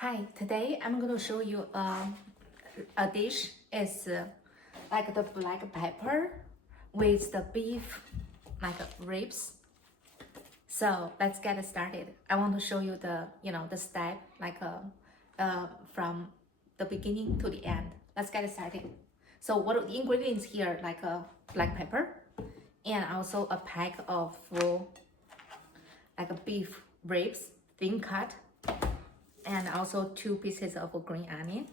Hi, today I'm going to show you a dish. It's like the black pepper with the beef like ribs. So let's get started. I want to show you the step from the beginning to the end. Let's get started. So what are the ingredients here? Like a black pepper and also a pack of like a beef ribs, thin cut, and also 2 pieces of green onion,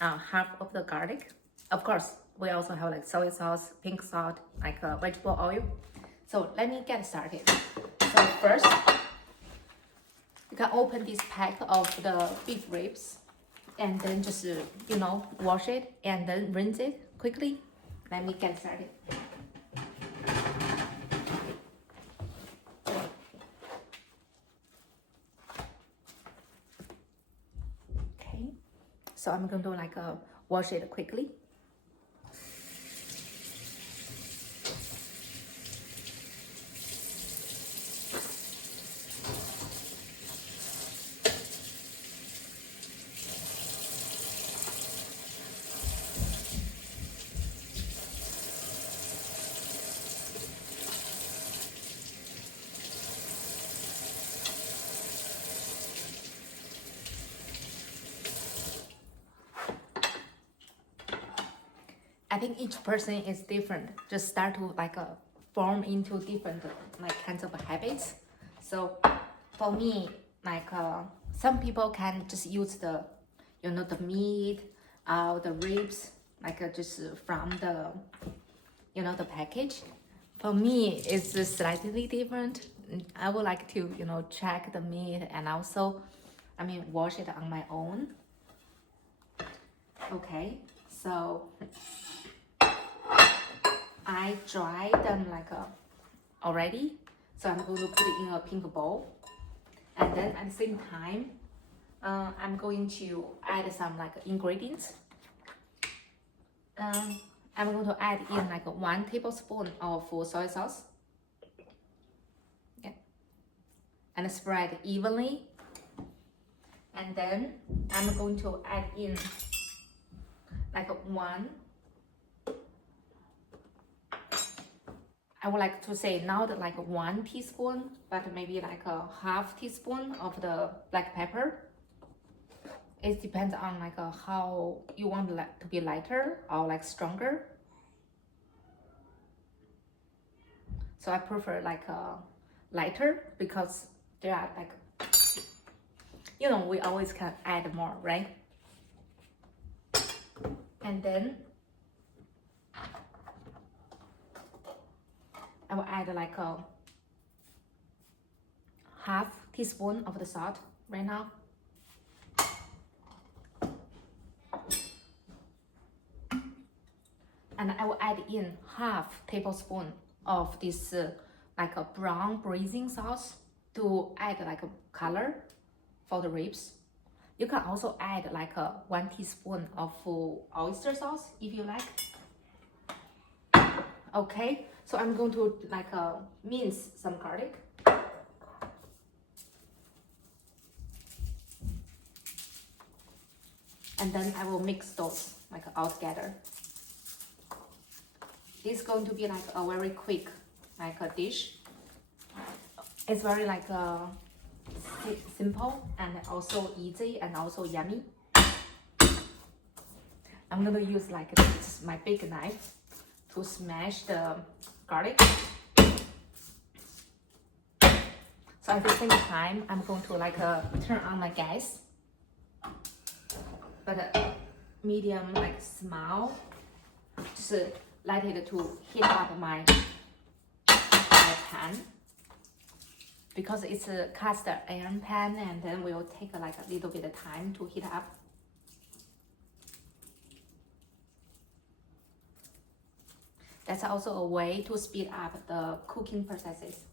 half of the garlic. Of course, we also have like soy sauce, pink salt, like vegetable oil. So let me get started. So first, you can open this pack of the beef ribs and then just, wash it and then rinse it quickly. Let me get started. Okay, so I'm going to wash it quickly. I think each person is different. Just start to form into different kinds of habits. So for me, some people can just use the meat, the ribs, just from the package. For me, it's just slightly different. I would like to check the meat and also, wash it on my own. Okay, so I dried them already, so I'm going to put it in a pink bowl, and then at the same time, I'm going to add some ingredients. I'm going to add in 1 tablespoon of soy sauce, yeah, and spread evenly. And then I'm going to add in I would like to say not 1 teaspoon, but maybe a half teaspoon of the black pepper. It depends on how you want to be lighter or stronger. So I prefer lighter because there are we always can add more, right? And then I will add a half teaspoon of the salt right now. And I will add in half tablespoon of this a brown braising sauce to add a color for the ribs. You can also add 1 teaspoon of oyster sauce if you like. Okay, so I'm going to mince some garlic. And then I will mix those all together. This is going to be a very quick a dish. It's very simple and also easy and also yummy. I'm gonna use this, my big knife, to smash the garlic. So at the same time, I'm going to turn on my gas, but medium small, just let it to heat up my pan, because it's a cast iron pan, and then will take a little bit of time to heat up. That's also a way to speed up the cooking processes.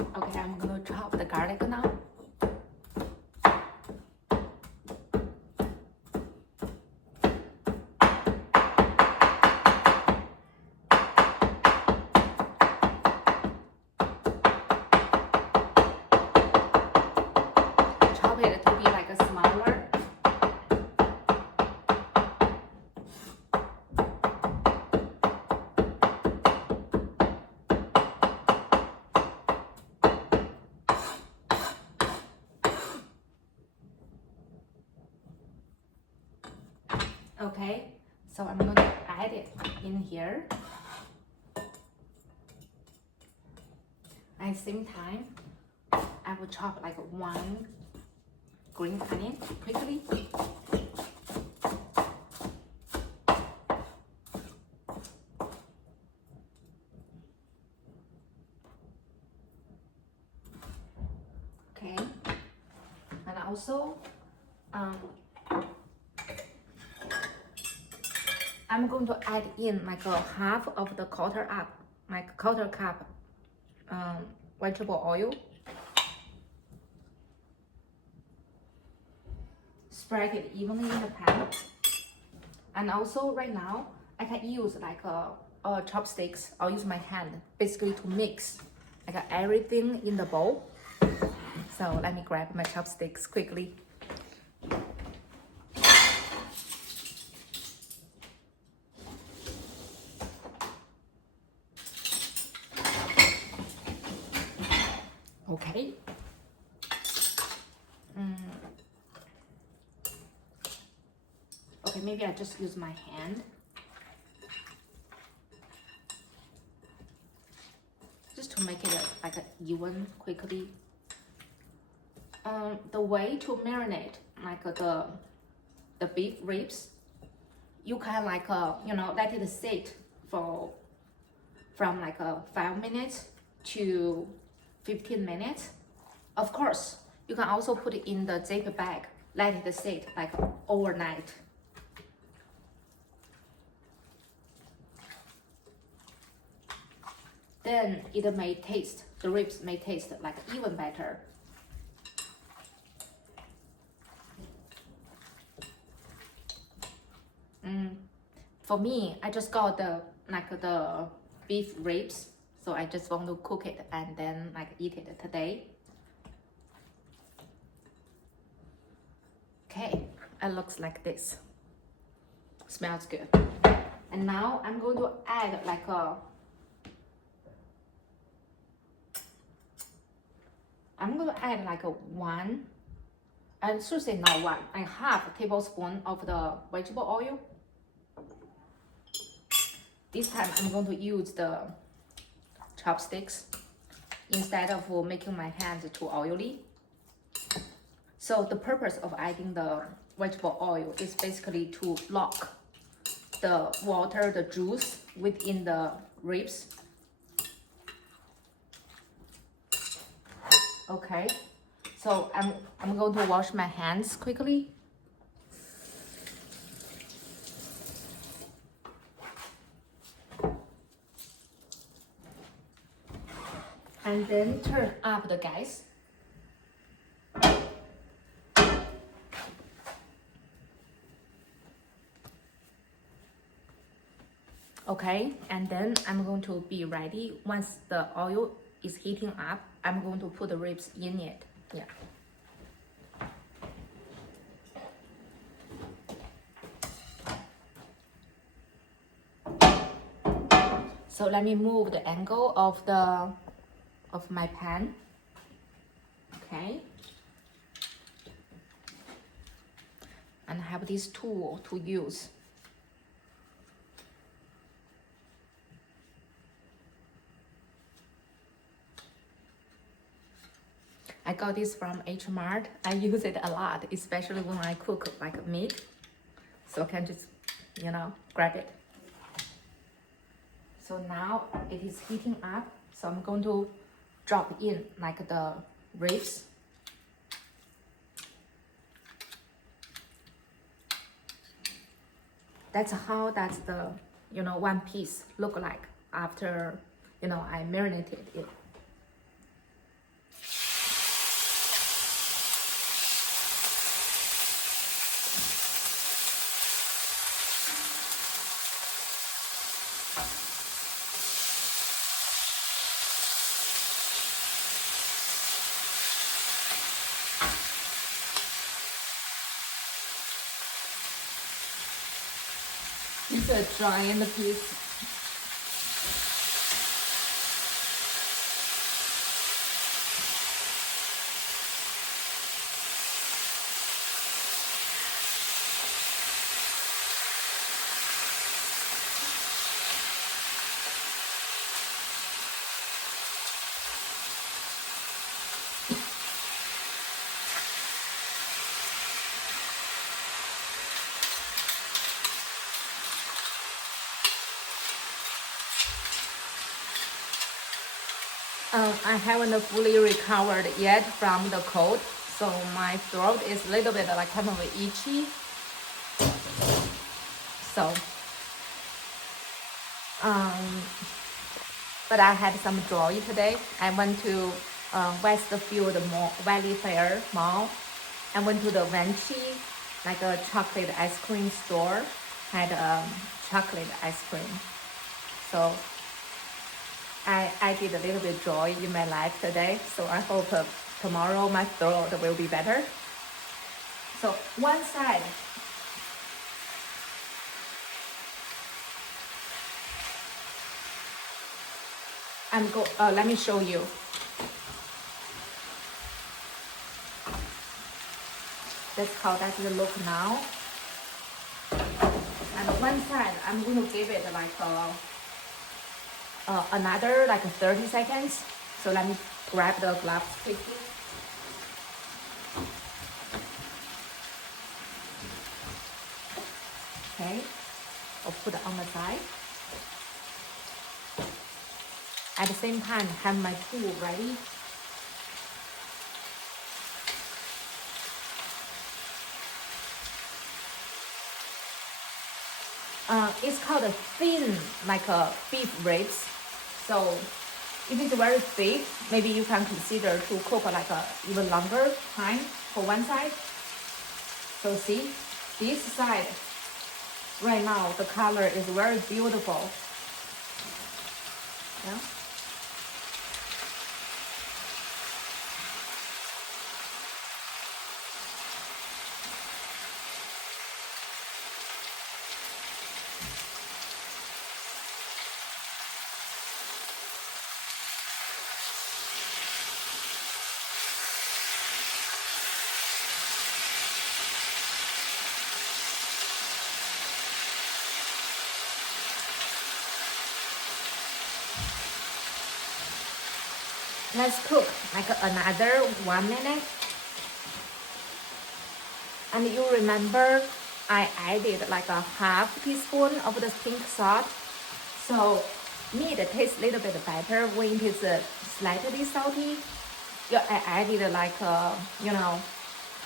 Okay, I'm gonna chop the garlic now. Chop it to be like a smaller. Okay, so I'm going to add it in here. At the same time, I will chop like one green onion quickly. Okay, and also I'm going to add in like a half of the quarter cup vegetable oil. Spread it evenly in the pan. And also right now, I can use like chopsticks. I'll use my hand basically to mix like everything in the bowl. So let me grab my chopsticks quickly. Okay. Okay, maybe I just use my hand. Just to make it like even quickly. The way to marinate like the beef ribs, you can like let it sit from like 5 minutes to 15 minutes. Of course, you can also put it in the zip bag, let it sit like overnight. Then the ribs may taste like even better. For me, I just got the beef ribs, so I just want to cook it and then like eat it today. Okay, it looks like this. Smells good. And now I'm going to add like one, I should say not one, a half tablespoon of the vegetable oil. This time I'm going to use the chopsticks instead of making my hands too oily. So the purpose of adding the vegetable oil is basically to lock the water, the juice within the ribs. Okay, so I'm going to wash my hands quickly. And then turn up the gas. Okay, and then I'm going to be ready. Once the oil is heating up, I'm going to put the ribs in it. Yeah. So let me move the angle of my pan. Okay. And I have this tool to use. I got this from H-Mart. I use it a lot, especially when I cook like meat. So I can just, grab it. So now it is heating up. So I'm going to drop in like the ribs. That's how does the, one piece look like after, I marinated it. Just drying the piece. I haven't fully recovered yet from the cold, so my throat is a little bit like kind of itchy. So, but I had some joy today. I went to Westfield Valley Fair Mall. I went to the Vinci, like a chocolate ice cream store, had chocolate ice cream. So I did a little bit joy in my life today. So I hope tomorrow my throat will be better. So one side. Let me show you. That's how that will look now. And one side, I'm going to give it like another like 30 seconds. So let me grab the gloves quickly. Okay, I'll put it on the side. At the same time, have my tool ready. It's called a thin, like a beef ribs. So if it's very thick, maybe you can consider to cook like a even longer time for one side. So see, this side, right now, the color is very beautiful. Yeah. Let's cook like another 1 minute. And you remember I added like a half teaspoon of the pink salt. So meat tastes a little bit better when it is slightly salty. Yeah, I added like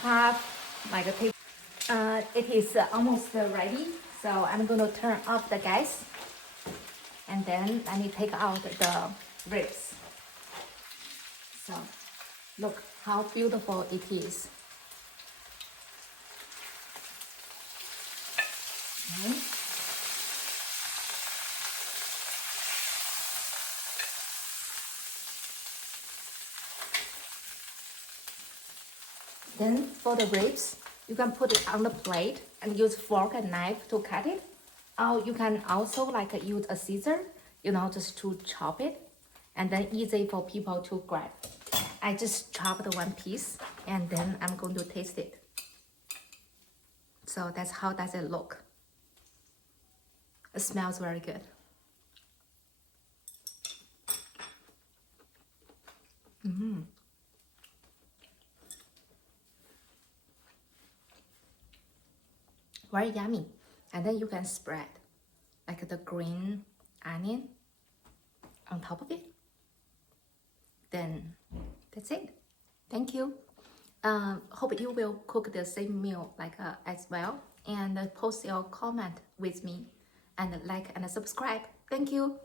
half like a teaspoon. It is almost ready. So I'm going to turn off the gas. And then let me take out the ribs. So look how beautiful it is. Okay. Then for the ribs, you can put it on the plate and use fork and knife to cut it. Or you can also like use a scissor, just to chop it, and then easy for people to grab. I just chopped one piece and then I'm going to taste it. So that's how does it look. It smells very good. Very yummy. And then you can spread like the green onion on top of it. Then that's it. Thank you. Hope you will cook the same meal like as well, and post your comment with me, and like and subscribe. Thank you.